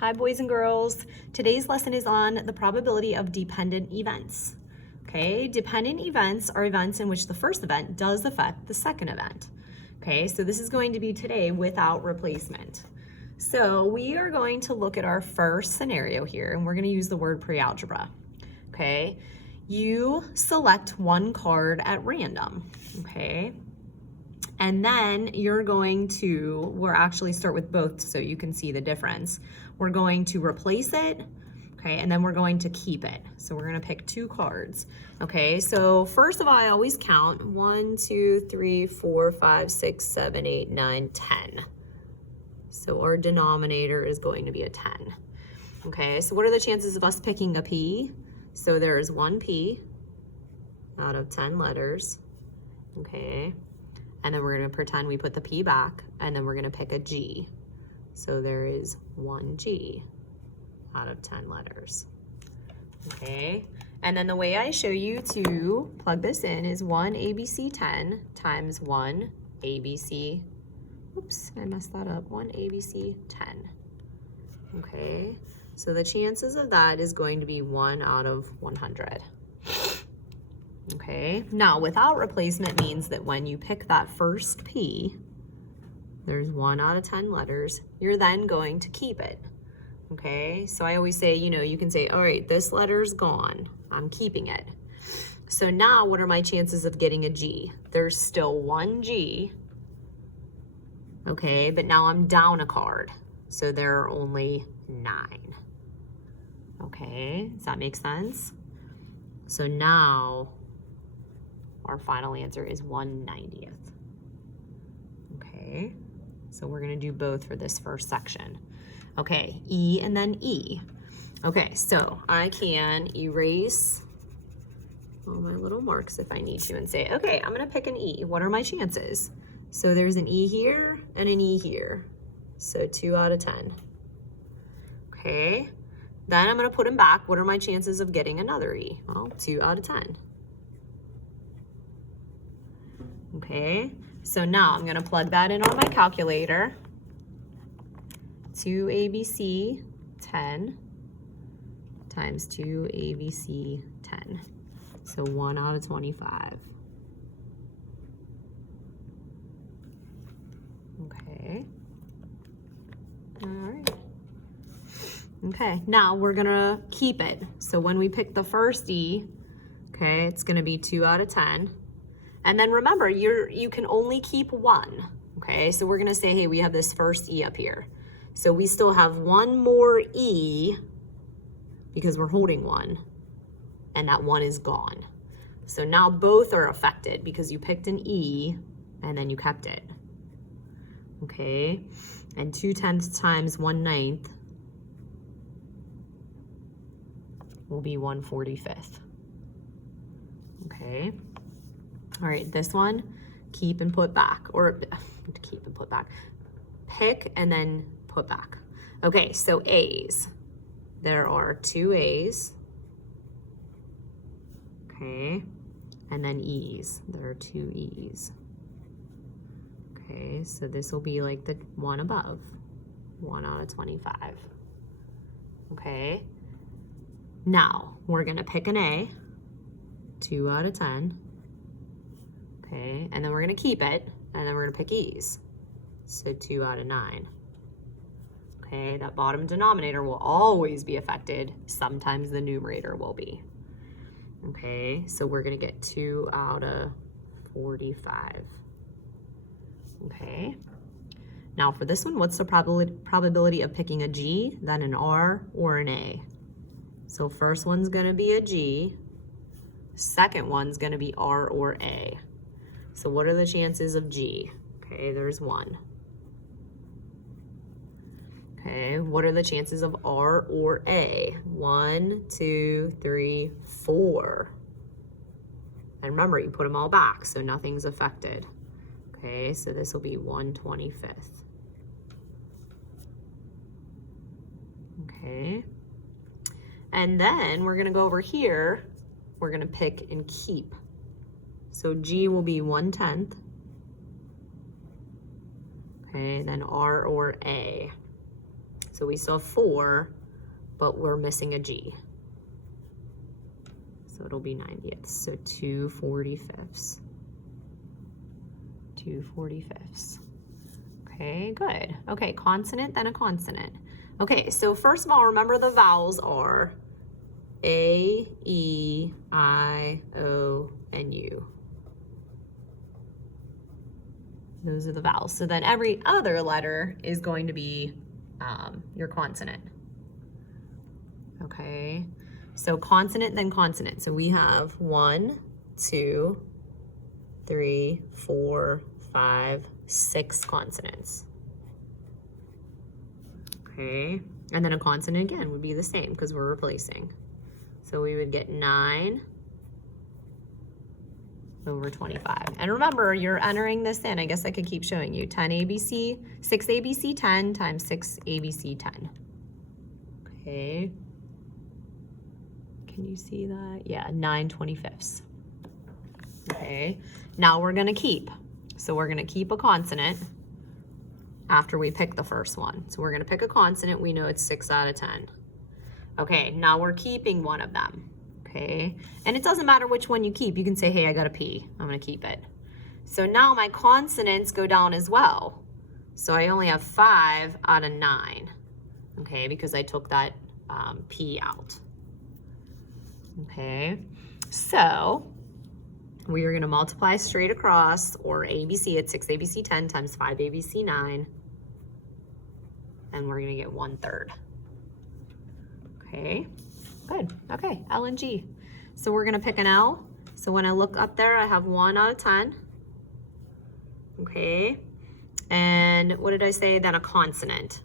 Hi, boys and girls. Today's lesson is on the probability of dependent events. Okay, dependent events are events in which the first event does affect the second event. Okay, so this is going to be today without replacement. So we are going to look at our first scenario here, and we're going to use the word pre-algebra. Okay, you select one card at random. Okay, and then you're going to, we'll actually start with both so you can see the difference. We're going to replace it, okay, and then we're going to keep it. So we're gonna pick two cards. Okay, so first of all, I always count 1, 2, 3, 4, 5, 6, 7, 8, 9, 10. So our denominator is going to be a 10. Okay, so what are the chances of us picking a P? So there is one P out of 10 letters, okay? And then we're gonna pretend we put the P back, and then we're gonna pick a G. So there is one G out of 10 letters, okay? And then the way I show you to plug this in is 1 ABC 10 times 1 ABC, oops, I messed that up, 1 ABC 10, okay? So the chances of that is going to be 1 out of 100. Okay, now without replacement means that when you pick that first P, there's 1 out of 10 letters, you're then going to keep it. Okay, so I always say, you can say, all right, this letter's gone, I'm keeping it. So now what are my chances of getting a G? There's still one G, okay, but now I'm down a card. So there are only 9. Okay, does that make sense? So now our final answer is 1/90. Okay, so we're gonna do both for this first section. Okay, E and then E. Okay, so I can erase all my little marks if I need to and say, okay, I'm gonna pick an E. What are my chances? So there's an E here and an E here. So 2 out of 10. Okay, then I'm gonna put them back. What are my chances of getting another E? Well, 2 out of 10. Okay, so now I'm gonna plug that in on my calculator. 2ABC 10 times 2ABC 10. So 1 out of 25. Okay. All right. Okay, now we're gonna keep it. So when we pick the first E, okay, it's gonna be 2 out of 10. And then remember, you can only keep one, okay? So we're gonna say, hey, we have this first E up here. So we still have one more E because we're holding one, and that one is gone. So now both are affected because you picked an E and then you kept it, okay? And 2/10 times 1/9 will be 1/45, okay? All right, this one, keep and put back, or keep and put back. Pick and then put back. Okay, so A's. There are 2 A's. Okay, and then E's. There are 2 E's. Okay, so this will be like the one above, 1 out of 25. Okay, now we're gonna pick an A, 2 out of 10. Okay, and then we're gonna keep it, and then we're gonna pick E's. So 2 out of 9. Okay, that bottom denominator will always be affected. Sometimes the numerator will be. Okay, so we're gonna get 2 out of 45. Okay, now for this one, what's the probability of picking a G, then an R, or an A? So first one's gonna be a G, second one's gonna be R or A. So what are the chances of G? Okay, there's 1. Okay, what are the chances of R or A? 1, 2, 3, 4. And remember, you put them all back, so nothing's affected. Okay, so this will be 1/25. Okay, and then we're gonna go over here, we're gonna pick and keep. So G will be 1/10. Okay, then R or A. So we still have 4, but we're missing a G. So it'll be 90ths. So 2/45. 2/45. Okay, good. Okay, consonant, then a consonant. Okay, so first of all, remember the vowels are A, E, I, O, and U. Those are the vowels. So then every other letter is going to be your consonant. Okay, so consonant, then consonant. So we have 1, 2, 3, 4, 5, 6 consonants. Okay, and then a consonant again would be the same because we're replacing. So we would get 9/25. And remember, you're entering this in. I guess I could keep showing you. 10 ABC, 6 ABC 10 times 6 ABC 10. Okay. Can you see that? Yeah, 9/25. Okay. Now we're going to keep. So we're going to keep a consonant after we pick the first one. So we're going to pick a consonant. We know it's 6 out of 10. Okay, now we're keeping one of them. Okay, and it doesn't matter which one you keep. You can say, hey, I got a P. I'm going to keep it. So now my consonants go down as well. So I only have 5 out of 9. Okay, because I took that P out. Okay, so we are going to multiply straight across, or ABC at 6 ABC 10 times 5 ABC 9. And we're going to get 1/3. Okay, good. Okay, L and G. So we're going to pick an L. So when I look up there, I have 1 out of 10. Okay, and what did I say? Then a consonant.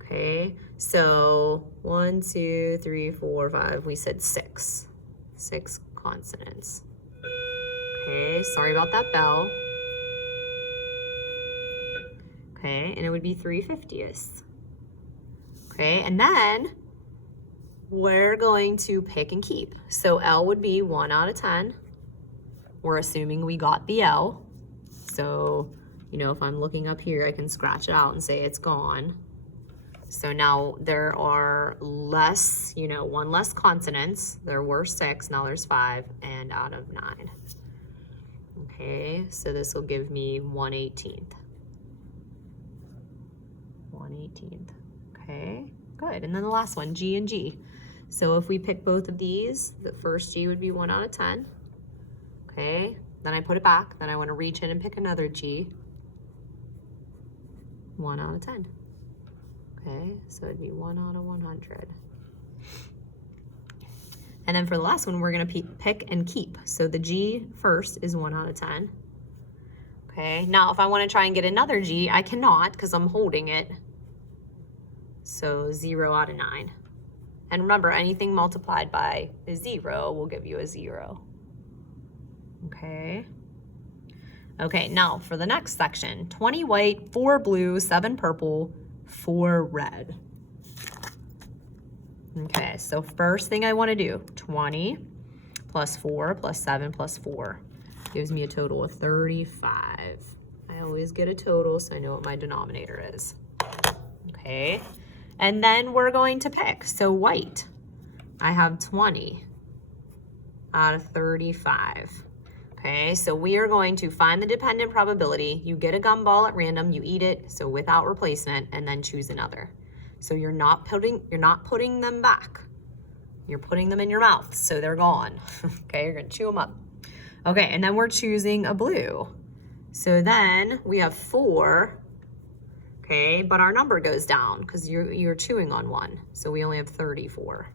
Okay, so 1, 2, 3, 4, 5. We said 6. 6 consonants. Okay, sorry about that bell. Okay, and it would be 3/50. Okay, and then we're going to pick and keep. So L would be 1 out of 10. We're assuming we got the L. So, you know, if I'm looking up here, I can scratch it out and say it's gone. So now there are less, you know, 1 less consonants. There were 6, now there's 5, and out of 9. Okay, so this will give me 1/18. 1/18. Okay, good. And then the last one, G and G. So if we pick both of these, the first G would be 1 out of 10. Okay, then I put it back. Then I want to reach in and pick another G. 1 out of 10. Okay, so it'd be 1 out of 100. And then for the last one, we're going to pick and keep. So the G first is 1 out of 10. Okay, now if I want to try and get another G, I cannot because I'm holding it. So 0 out of 9. And remember, anything multiplied by a 0 will give you a 0. Okay. Okay, now for the next section, 20 white, 4 blue, 7 purple, 4 red. Okay, so first thing I want to do, 20 plus 4 plus 7 plus 4 gives me a total of 35. I always get a total so I know what my denominator is. Okay, and then we're going to pick. So white, I have 20 out of 35. Okay, so we are going to find the dependent probability. You get a gumball at random, you eat it, so without replacement, and then choose another. So you're not putting them back. You're putting them in your mouth, so they're gone. Okay, you're gonna chew them up. Okay, and then we're choosing a blue. So then we have 4, okay, but our number goes down because you're chewing on 1. So we only have 34.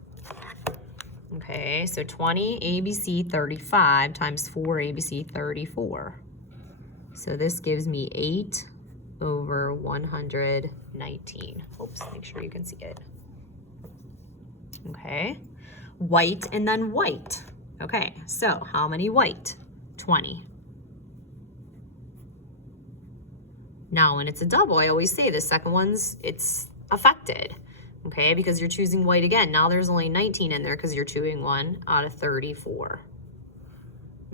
Okay, so 20 ABC 35 times 4 ABC 34. So this gives me 8/119. Oops, make sure you can see it. Okay, white and then white. Okay, so how many white? 20. Now when it's a double, I always say the second one's, it's affected. Okay, because you're choosing white again. Now there's only 19 in there because you're chewing 1 out of 34.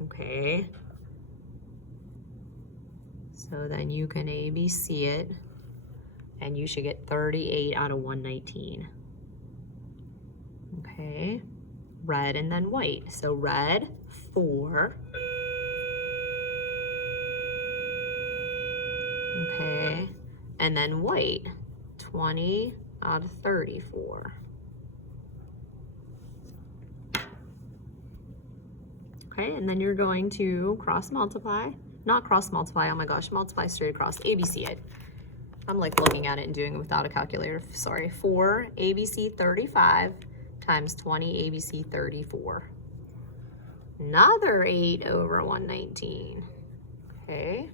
Okay. So then you can ABC it and you should get 38 out of 119. Okay, red and then white. So red, 4. Okay, and then white, 20 out of 34. Okay, and then you're going to cross multiply. Not cross multiply, oh my gosh, multiply straight across, ABC it. I'm like looking at it and doing it without a calculator, sorry. 4 ABC 35 times 20 ABC 34. Another 8 over 119. Okay,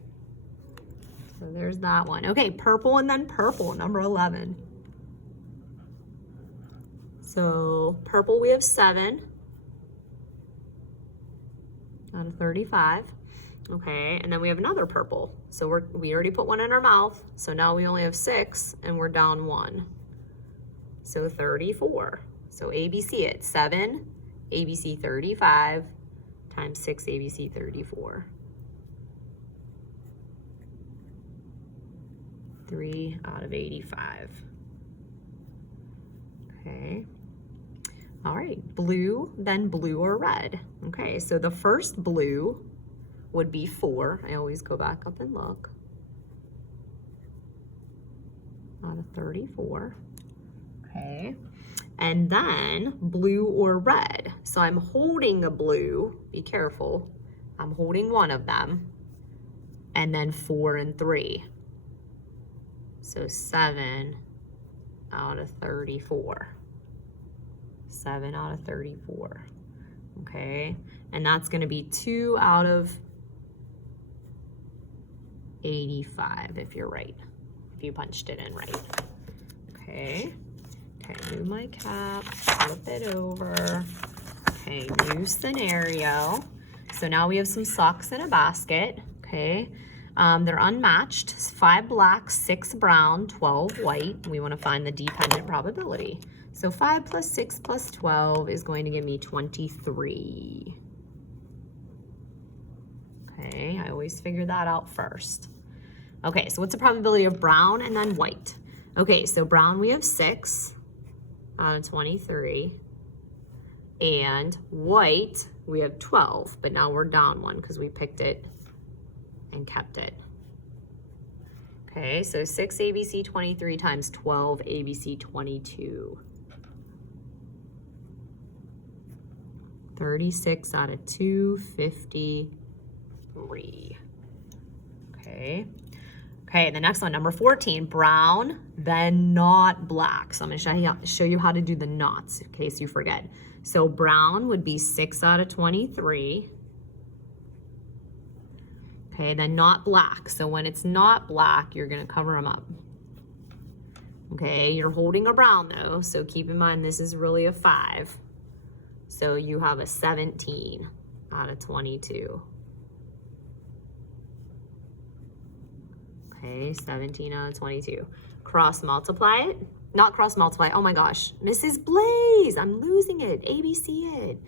so there's that one. Okay, purple and then purple, number 11. So purple we have 7 out of 35. Okay, and then we have another purple. So we already put one in our mouth. So now we only have 6 and we're down 1. So 34. So ABC it, 7 ABC 35 times 6 ABC 34. 3 out of 85. Okay. All right, blue, then blue or red. Okay, so the first blue would be 4. I always go back up and look. Out of 34. Okay, and then blue or red. So I'm holding a blue, be careful. I'm holding one of them, and then 4 and 3. So 7 out of 34. 7 out of 34. Okay, and that's going to be 2 out of 85 if you're right, if you punched it in right. Okay, move my cap, flip it over. Okay, new scenario. So now we have some socks in a basket. Okay, they're unmatched. 5 black, 6 brown, 12 white. We want to find the dependent probability. So 5 plus 6 plus 12 is going to give me 23. Okay, I always figure that out first. Okay, so what's the probability of brown and then white? Okay, so brown we have 6 out of 23. And white we have 12, but now we're down 1 because we picked it and kept it. Okay, so 6 ABC 23 times 12 ABC 22. 36 out of 253. Okay. Okay, the next one, number 14, brown, then not black. So I'm gonna show you how to do the knots in case you forget. So brown would be 6 out of 23. Okay, then not black. So when it's not black, you're gonna cover them up. Okay, you're holding a brown though, so keep in mind this is really a 5. So you have a 17 out of 22. Okay, 17 out of 22. Cross multiply it. Not cross multiply, oh my gosh. Mrs. Blaze, I'm losing it. ABC it.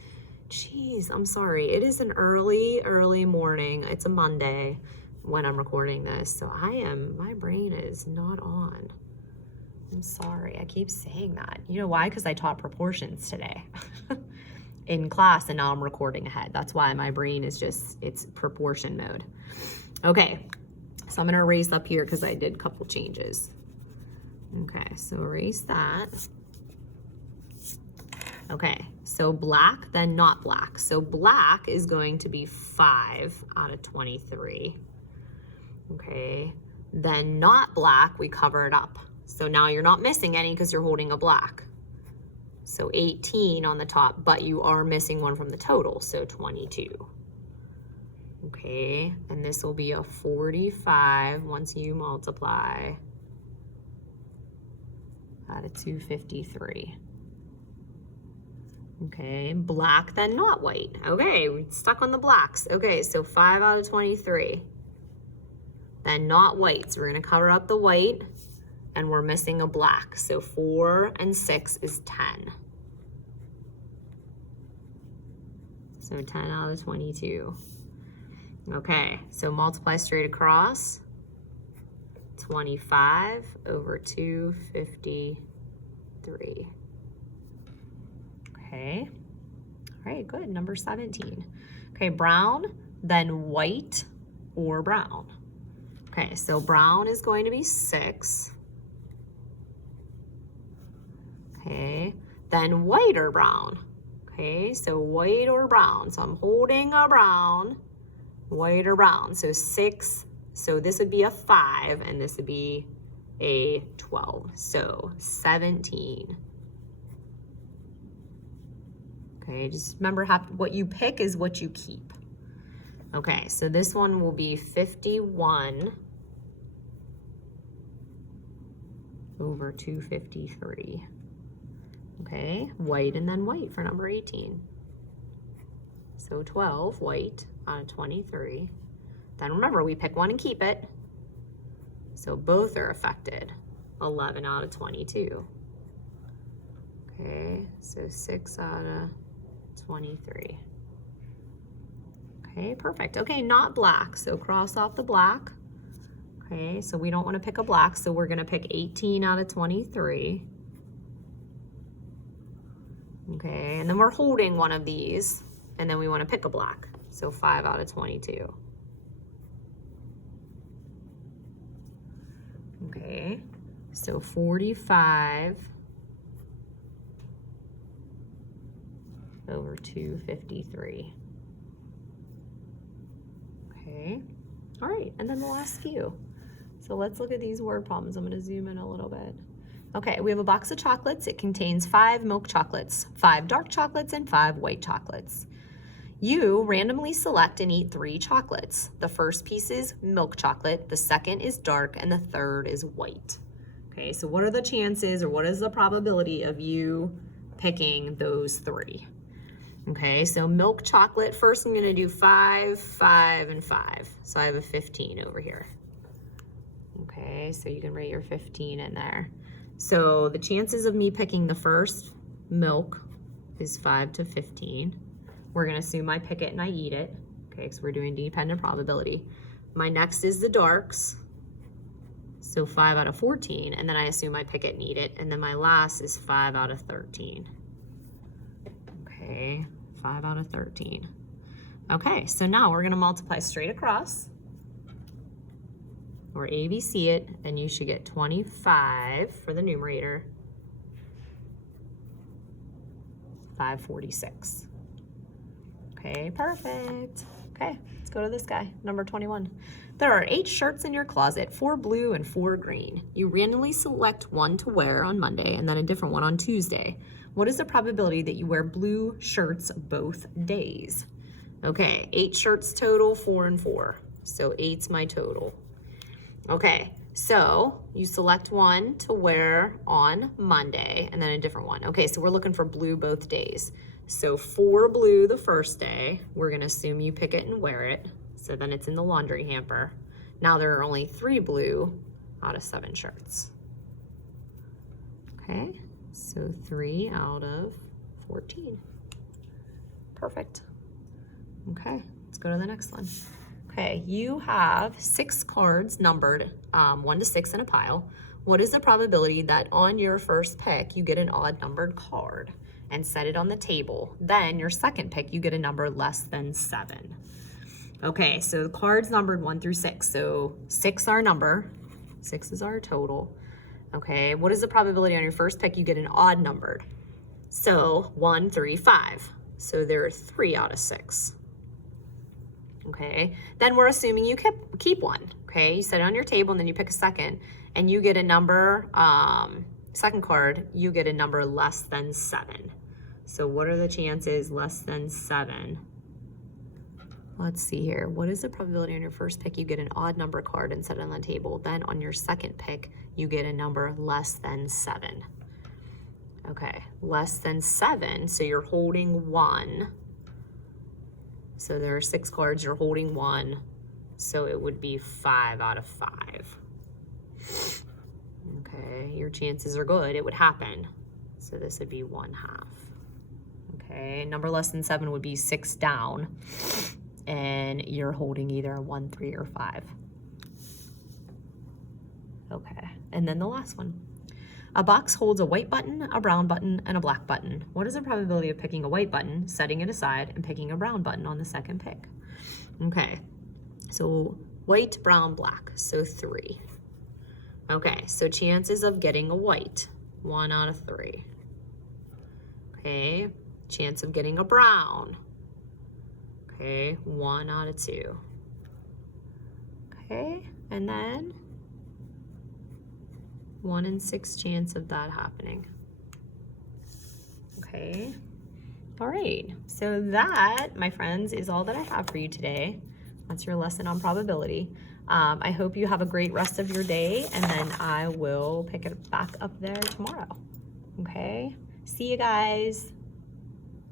Jeez, I'm sorry. It is an early morning. It's a Monday when I'm recording this. So my brain is not on. I'm sorry, I keep saying that. You know why? Because I taught proportions today in class and now I'm recording ahead. That's why my brain is it's proportion mode. Okay, so I'm gonna erase up here because I did a couple changes. Okay, so erase that. Okay, so black, then not black. So black is going to be 5 out of 23. Okay, then not black, we cover it up. So now you're not missing any because you're holding a black. So 18 on the top, but you are missing one from the total, so 22. Okay, and this will be a 45 once you multiply out of 253. Okay, black, then not white. Okay, we're stuck on the blacks. Okay, so 5 out of 23. Then not white, so we're gonna cover up the white and we're missing a black. So 4 and 6 is 10. So 10 out of 22. Okay, so multiply straight across. 25 over 253. Okay. All right, good. Number 17. Okay, brown, then white or brown. Okay, so brown is going to be 6. Okay, then white or brown. Okay, so white or brown. So I'm holding a brown, white or brown. So 6, so this would be a 5 and this would be a 12. So 17. Okay, just remember what you pick is what you keep. Okay, so this one will be 51 over 253. Okay, white and then white for number 18. So 12 white out of 23. Then remember, we pick one and keep it. So both are affected. 11 out of 22. Okay, so 6 out of 23. Okay, perfect. Okay, not black, so cross off the black. Okay, so we don't want to pick a black, so we're going to pick 18 out of 23. Okay, and then we're holding one of these, and then we want to pick a black, so 5 out of 22. Okay, so 45 over 253. Okay, all right, and then the last few. So let's look at these word problems. I'm going to zoom in a little bit. Okay, we have a box of chocolates. It contains 5 milk chocolates, 5 dark chocolates, and 5 white chocolates. You randomly select and eat 3 chocolates. The first piece is milk chocolate, the second is dark, and the third is white. Okay, so what are the chances, or what is the probability of you picking those 3? Okay, so milk chocolate, first I'm gonna do 5, 5, and 5. So I have a 15 over here. Okay, so you can write your 15 in there. So the chances of me picking the first milk is 5 to 15. We're gonna assume I pick it and I eat it. Okay, so we're doing dependent probability. My next is the darks. So 5 out of 14, and then I assume I pick it and eat it. And then my last is 5 out of 13. Okay, 5 out of 13. Okay, so now we're gonna multiply straight across, or ABC it, and you should get 25 for the numerator, 546. Okay, perfect. Okay, let's go to this guy, number 21. There are 8 shirts in your closet, 4 blue and 4 green. You randomly select one to wear on Monday and then a different one on Tuesday. What is the probability that you wear blue shirts both days? Okay, 8 shirts total, 4 and 4. So 8's my total. Okay, so you select one to wear on Monday and then a different one. Okay, so we're looking for blue both days. So 4 blue the first day, we're gonna assume you pick it and wear it. So then it's in the laundry hamper. Now there are only 3 blue out of 7 shirts. Okay, so 3 out of 14. Perfect. Okay, let's go to the next one. Okay, you have 6 cards numbered 1 to 6 in a pile. What is the probability that on your first pick you get an odd numbered card and set it on the table? Then your second pick you get a number less than 7. Okay, so the cards numbered 1 through 6. So 6 our number, 6 is our total. Okay, what is the probability on your first pick you get an odd numbered? So 1, 3, 5. So there are 3 out of 6. Okay, then we're assuming you keep one. Okay, you set it on your table and then you pick a second and you get a number, second card, you get a number less than 7. So what are the chances less than 7? Let's see here. What is the probability on your first pick you get an odd number card and set it on the table? Then on your second pick, you get a number less than 7. Okay, less than 7, so you're holding 1. So there are 6 cards, you're holding 1. So it would be 5 out of 5. Okay, your chances are good, it would happen. So this would be 1/2. Okay, number less than 7 would be 6 down. And you're holding either a 1, 3, or 5. Okay, and then the last one. A box holds a white button, a brown button, and a black button. What is the probability of picking a white button, setting it aside, and picking a brown button on the second pick? Okay, so white, brown, black, so 3. Okay, so chances of getting a white, 1 out of 3. Okay, chance of getting a brown. Okay, 1 out of 2. Okay, and then 1 in 6 chance of that happening. Okay, all right, so that, my friends, is all that I have for you today. That's your lesson on probability. I hope you have a great rest of your day, and then I will pick it back up there tomorrow. Okay, see you guys.